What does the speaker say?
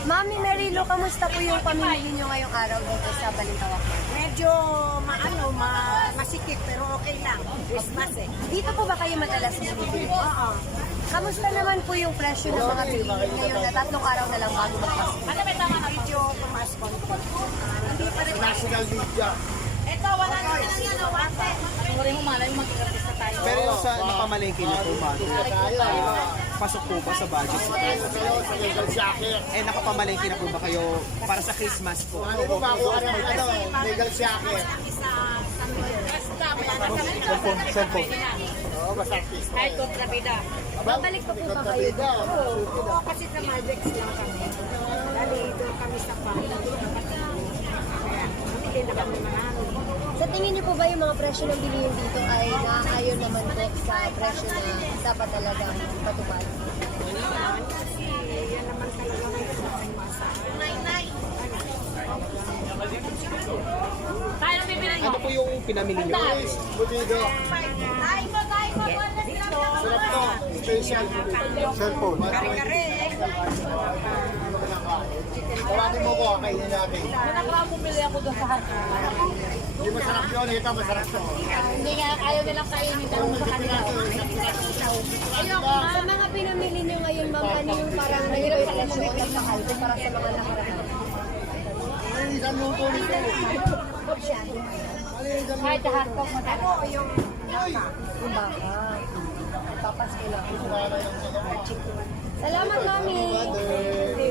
Mami Marilo, kamusta po yung pamimili nyo ngayong araw dito sa Balintawak? Medyo masikip pero okay lang. Christmas eh. Dito po ba kayo madalas bumibili? Oo. Kamusta naman po yung presyo ng mga bilihin ngayon na 3 araw na lang bago magpasko? Medyo tumas konti. Hindi pa rin. National Media. Ito, wala na lang yan. Sorry mo malay mag-iartista tayo. Pero yung sa napamalengke niyo po ba? Pasok po ba sa budget? Sa legal jacket. Eh, nakapamalengke na po ba kayo para sa Christmas po? Ano po ba ako legal jacket? Cellphone. Oo, basta artista. Kahit kontrabida. Babalik pa po ba kayo dito? Oo, kasi sa Majex lang kami. Dali, doon kami sa Pali. Kaya, hindi na kami marami. Sa tingin niyo po ba yung mga presyo ng bilihin dito ay naaayon naman po sa presyo na dapat talaga patupad? Kasi yan naman talaga ngayon sa masa. Ano po yung pinamili niyo? Butido. Sarap to. Special. Cellphone. Kare-kare eh. Tawagin mo ko, kainin natin. Bumili ako doon sa hardware. Hindi masarap yun, ito masarap to. Hindi nga, ayaw nilang kainin lang sa kanila. Sa mga pinamili niyo ngayon, ma'am, ano yung parang nag-iba yung presyo o nagkakalbo para sa mga nakaraan? Ay, isang luto nito. Kahit hardcock mo tayo. Yung Yung baka. Papasko lang. Salamat, mami.